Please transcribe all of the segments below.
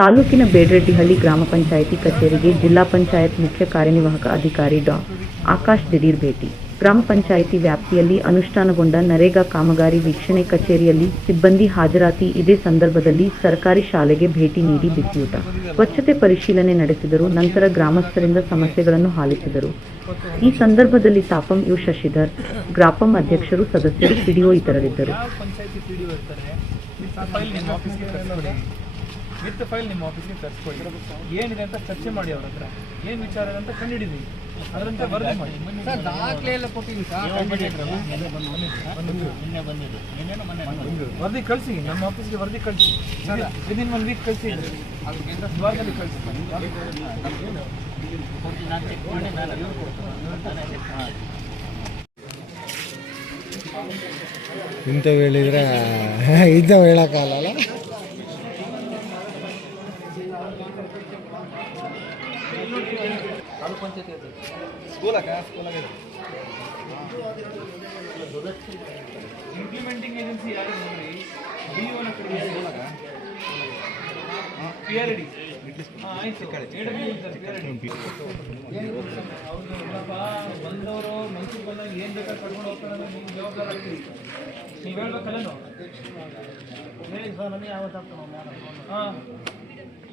ತಾಲೂಕಿನ ಬೇಡ್ರೆಡ್ಡಿಹಳ್ಳಿ ಗ್ರಾಮ ಪಂಚಾಯಿತಿ ಕಚೇರಿಗೆ ಜಿಲ್ಲಾ ಪಂಚಾಯತ್ ಮುಖ್ಯ ಕಾರ್ಯನಿರ್ವಾಹಕ ಅಧಿಕಾರಿ ಡಾ. ಆಕಾಶ್ ದಿಢೀರ್ ಭೇಟಿ. ಗ್ರಾಮ ಪಂಚಾಯಿತಿ ವ್ಯಾಪ್ತಿಯಲ್ಲಿ ಅನುಷ್ಠಾನಗೊಂಡ ನರೇಗಾ ಕಾಮಗಾರಿ ವೀಕ್ಷಣೆ ಕಚೇರಿಯಲ್ಲಿ ಸಿಬ್ಬಂದಿ ಹಾಜರಾತಿ. ಇದೇ ಸಂದರ್ಭದಲ್ಲಿ ಸರ್ಕಾರಿ ಶಾಲೆಗೆ ಭೇಟಿ ನೀಡಿ ಬಿಸಿಯೂಟ. ಸ್ವಚ್ಛತೆ ಪರಿಶೀಲನೆ ನಡೆಸಿದರು. ನಂತರ ಗ್ರಾಮಸ್ಥರಿಂದ ಸಮಸ್ಯೆಗಳನ್ನು ಹಾಲಿಸಿದರು ಈ ಸಂದರ್ಭದಲ್ಲಿ ತಾಪಂ ಯು. ಶಶಿಧರ್, ಗ್ರಾಪಂ ಅಧ್ಯಕ್ಷರು, ಸದಸ್ಯರು, ಪಿಡಿಒ ಇತರರಿದ್ದರು. ವಿತ್ ಫೈಲ್ ನಿಮ್ಮ ಆಫೀಸ್ಗೆ ತರಿಸ್ಕೊಡಿ ಏನಿದೆ ಅಂತ ಚರ್ಚೆ ಮಾಡಿ ಅವ್ರ ಹತ್ರ. ಏನು ವಿಚಾರ ಇದೆ ಅಂತ ಕಂಡಿಡಿದ್ವಿ ಅದರಂತೆ ವರದಿ ಮಾಡಿ. ದಾಖಲೆ ಎಲ್ಲ ಕೊಟ್ಟಿದ್ದೀನಿ ಸರ್. ವರದಿ ಕಳಿಸಿ. ನಮ್ಮ ಆಫೀಸ್ಗೆ ವರದಿ ಕಳಿಸಿ. ವಿದಿನ್ ಒನ್ ವೀಕ್ ಕಳಿಸಿ ವಾರದಲ್ಲಿ ಕಳಿಸಿ. ಇಂಥವು ಹೇಳಿದ್ರೆ ಇಂಥವು ಹೇಳೋಕ್ಕಾಗಲ್ಲ ಇಂಪ್ಲಿಮೆಂಟಿಂಗ್ ಏಜೆನ್ಸಿ ಯಾರು ನೋಡಿ ಬಿ ಒನ ಕಡೆ ಪಿ ಆರ್ ಡಿ ಆಯ್ತು ಹೌದು ನೋಡಪ್ಪ ಬಂದವರು ಮೈಸೂರು ಬಂದಾಗ ಏನು ಬೇಕಾದ್ರೆ ಕರ್ಕೊಂಡು ಹೋಗ್ತಾರೆ ನೀವು ಜವಾಬ್ದಾರ ಆಗ್ತೀವಿ ನೀವು ಹೇಳ್ಬೇಕಲ್ಲೇನು ಹಾಂ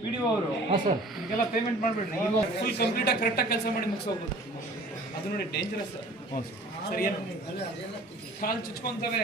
ಪಿ ಡಿ ಅವರು. ಹಾಂ ಸರ್. ಇದಕ್ಕೆಲ್ಲ ಪೇಮೆಂಟ್ ಮಾಡಿಬಿಡ್ರಿ. ಫುಲ್ ಕಂಪ್ಲೀಟಾಗಿ ಕರೆಕ್ಟಾಗಿ ಕೆಲಸ ಮಾಡಿ ಮುಗಿಸ್ ಹೋಗ್ಬೋದು ಅದು ನೋಡಿ ಡೇಂಜರಸ್ ಸರಿ. ಏನು ಕಾಲು ಚುಚ್ಕೊಂತವೆ.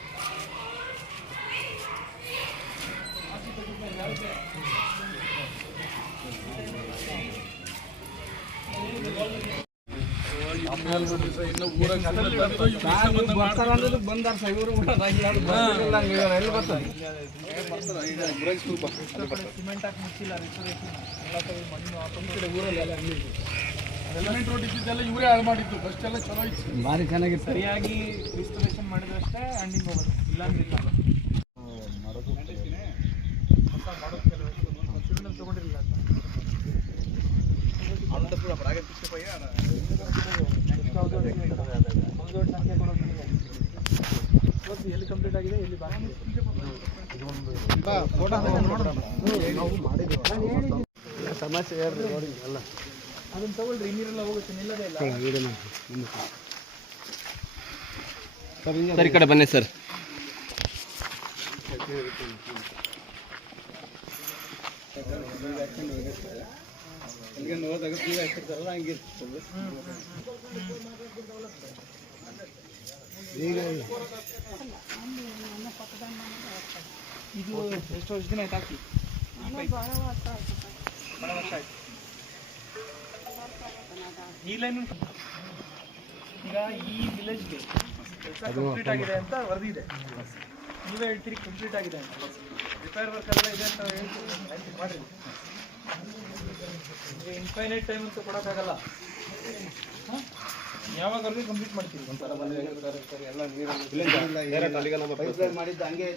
ಬಂದಾರ ಇವರು ಬರ್ತಾರೆ ಸಿಮೆಂಟ್ ಮುಚ್ಚಿಲ್ಲ ಕಡೆ ಮಣ್ಣು ಕಡೆ ಇದ್ದಿದ್ದೆಲ್ಲ ಇವರೇ ಹಾಳು ಮಾಡಿದ್ದು ಫಸ್ಟ್ ಚಲೋ ಇತ್ತು ಭಾರಿ ಚೆನ್ನಾಗಿ ಸರಿಯಾಗಿ ರಿಸ್ಟೋರೇಷನ್ ಮಾಡಿದ್ರಷ್ಟೇ ಹ್ಯಾಂಡಿಂಗ್ ಹೋಗೋದು. ಇಲ್ಲ. ಎಲ್ಲಿ ಕಂಪ್ಲೀಟ್ ಆಗಿದೆ ಎಲ್ಲಿ ಬಾಕಿ ಇದೆ. ಸಮಸ್ಯೆ ಹೇಳ್ರಿ ನೋಡಿ ಎಲ್ಲ. ಅದನ್ನ ತಗೊಳ್ರಿ ನೀರೆಲ್ಲ ಹೋಗುತ್ತೆ ನಿಲ್ಲದೇ ಇಲ್ಲ. ಸರ್ ಈ ಕಡೆ ಬನ್ನಿ ಸರ್. ಹೋದಾಗ ಬೀಗ ಹಾಕಿರ್ತಾರಲ್ಲ ಹಂಗೆ ಈಗ ಇದು ಎಷ್ಟು ವರ್ಷ ದಿನ ಆಯ್ತು ಹಾಕಿ? ಬಹಳ ವರ್ಷ ಆಯ್ತು. ಈ ಲೈನ್ ಈಗ ಈ ವಿಲೇಜ್ಗೆ ಕೆಲಸ ಕಂಪ್ಲೀಟ್ ಆಗಿದೆ ಅಂತ ವರದಿ ಇದೆ ನೀವೇ ಹೇಳ್ತೀರಿ ಕಂಪ್ಲೀಟ್ ಆಗಿದೆ ಅಂತ. ರಿಪೇರ್ ವರ್ಕ್ ಎಲ್ಲ ಇದೆ ಅಂತ ಹೇಳ್ತೀರಿ? ಆಯ್ತು ಮಾಡಿರಿ. ಇನ್ಫೈನೈಟ್ ಟೈಮ್ ಅಂತ ಕೊಡೋಕ್ಕಾಗಲ್ಲ ಯಾವಾಗಲ್ಲಿ ಯಾವಾಗಲೂ ಕಂಪ್ಲೀಟ್ ಮಾಡ್ತೀವಿ ಪೈಪ್ಲೈನ್ ಮಾಡಿದ್ದು ಹಂಗೆ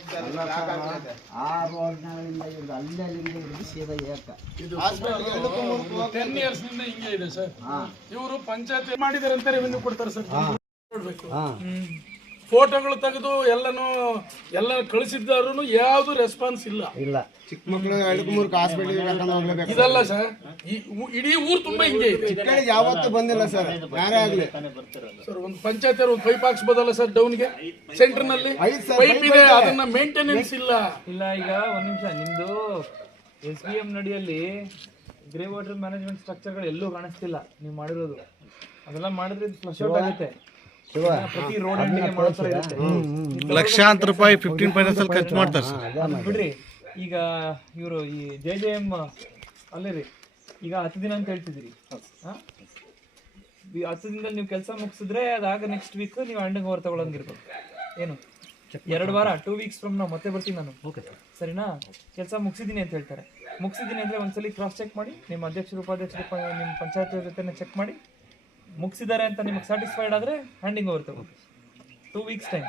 ಆ ರೋಡ್ನಾಗಳಿಂದ ಹಿಡಿದು ಅಲ್ಲಿ ಅಲ್ಲಿಂದ ಹಿಡಿದು ಸೀದಾ ಏಕ ಟೆನ್ ಇಯರ್ಸ್ನಿಂದ ಹಿಂಗೆ ಇದೆ ಸರ್. ಹಾ. ಇವರು ಪಂಚಾಯತ್ ಮಾಡಿದಾರೆ ಅಂತ ರೆವೆನ್ಯೂ ಕೊಡ್ತಾರೆ ಸರ್. ನೋಡ್ಬೇಕು. ಫೋಟೋಗಳು ತೆಗೆದು ಎಲ್ಲನೂ ಎಲ್ಲ ಕಳಿಸಿದ್ದಾರು ಯಾವ್ದು ರೆಸ್ಪಾನ್ಸ್ ಇಲ್ಲ. ಇಲ್ಲ. ಚಿಕ್ಕ ಮಕ್ಕಳು ಎರಡು ಮೂರು ಹಾಸ್ಪಿಟಲ್ ಕರ್ಕೊಂಡು ಹೋಗ್ಲೇಬೇಕು ಇದಲ್ಲ ಸರ್ ಈ ಊ- ಇಡೀ ಊರು ತುಂಬಾ ಹಿಂಗೆ ಇದೆ ಚಿಕ್ಕಳಿಗೆ ಯಾವತ್ತೂ ಬಂದಿಲ್ಲ ಸರ್ ಯಾರೇ ಆಗ್ಲಿ. ಸರ್ ಒಂದು ಪಂಚಾಯತ್ ಒಂದು ಪೈಪ್ ಹಾಕ್ಸ್ಬೋದಲ್ಲ ಸರ್ ಡೌನ್ಗೆ ಸೆಂಟರ್ನಲ್ಲಿ ಐತ್ sir, ಪೈಪ್ ಇದೆ ಇದೆ. ಅದನ್ನ ಮೇಂಟೆನೆನ್ಸ್ ಇಲ್ಲ. ಇಲ್ಲ ಈಗ ಒಂದ್ ನಿಮಿಷ ನಿಮ್ದು ಎಸ್ ಬಿ ಎಂ ನಡಿಯಲ್ಲಿ ಗ್ರೇ ವಾಟರ್ ಮ್ಯಾನೇಜ್ಮೆಂಟ್ ಸ್ಟ್ರಕ್ಚರ್ಗಳು ಎಲ್ಲೂ ಕಾಣಿಸ್ತಿಲ್ಲ. ನೀವು ಮಾಡಿರೋದು. ಅದೆಲ್ಲ ಮಾಡಿದ್ರೆ ಫ್ಲಶ್ ಔಟ್ ಆಗುತ್ತೆ. ಪ್ರತಿ ರೋಡ್ ಎಂಡಿಗೆ ಮಾಡೋ ಥರ ಲಕ್ಷಾಂತರ ರೂಪಾಯಿ ಫಿಫ್ಟೀನ್ ಫೈನಾನ್ಸ್ ಅಲ್ಲಿ ಖರ್ಚು ಮಾಡ್ತಾರೆ ಬಿಡ್ರಿ ಈಗ ಇವರು ಈ ಜೆ ಜೆ ಎಂ ಅಲ್ಲೇ ರೀ ಈಗ ಹತ್ತು ದಿನ ಅಂತ ಹೇಳ್ತಿದ್ರಿ ಹತ್ತು ದಿನದಲ್ಲಿ ನೀವು ಕೆಲಸ ಮುಗಿಸಿದ್ರೆ ಅದಾಗ ನೆಕ್ಸ್ಟ್ ವೀಕ್ ನೀವು ಅಂಡಂಗ್ ಓವರ್ ತಗೊಳಂಗಿರ್ಬೇಕು. ಏನು? ಎರಡು ವಾರ ಟೂ ವೀಕ್ಸ್ ಫ್ರಮ್ ನಾವು ಮತ್ತೆ ಬರ್ತೀನಿ ನಾನು. ಓಕೆ ಸರಿನಾ? ಕೆಲಸ ಮುಗಿಸಿದ್ದೀನಿ ಅಂತ ಹೇಳ್ತಾರೆ. ಮುಗಿಸಿದ್ದೀನಿ ಅಂದರೆ ಒಂದ್ಸಲಿ ಕ್ರಾಸ್ ಚೆಕ್ ಮಾಡಿ ನಿಮ್ಮ ಅಧ್ಯಕ್ಷರು ಉಪಾಧ್ಯಕ್ಷರು ನಿಮ್ಮ ಪಂಚಾಯತ್ ಜೊತೆ ಚೆಕ್ ಮಾಡಿ ಮುಗಿಸಿದ್ದಾರೆ ಅಂತ ನಿಮಗೆ ಸ್ಯಾಟಿಸ್ಫೈಡ್ ಆದರೆ ಹ್ಯಾಂಡಿಂಗ್ ಓವರ್ ತಗೋ. ಟೂ ವೀಕ್ಸ್ ಟೈಮ್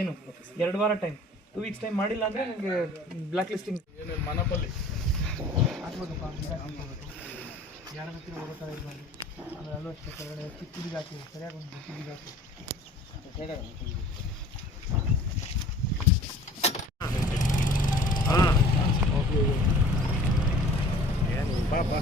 ಏನು? ಎರಡು ವಾರ ಟೈಮ್ ಟೂ ವೀಕ್ಸ್ ಟೈಮ್ ಮಾಡಿಲ್ಲ ಅಂದರೆ ನಿಮಗೆ ಬ್ಲ್ಯಾಕ್ ಲಿಸ್ಟಿಂಗ್ ಮನಪಲ್ಲಿ ಹಾಂ. ಯಾರ ಹತ್ತಿರ ಹೋಗೋ ಥರ ಇದು ಮಾಡಿ ಆಮೇಲೆ ಅಲ್ಲೂ ಅಷ್ಟೇ ಕೆಳಗಡೆ ಚಿಕ್ಕ ಹಾಕಿ ಸರಿಯಾಗಿ ಒಂದು ಹಾಕಿ ಬಾ ಬಾ.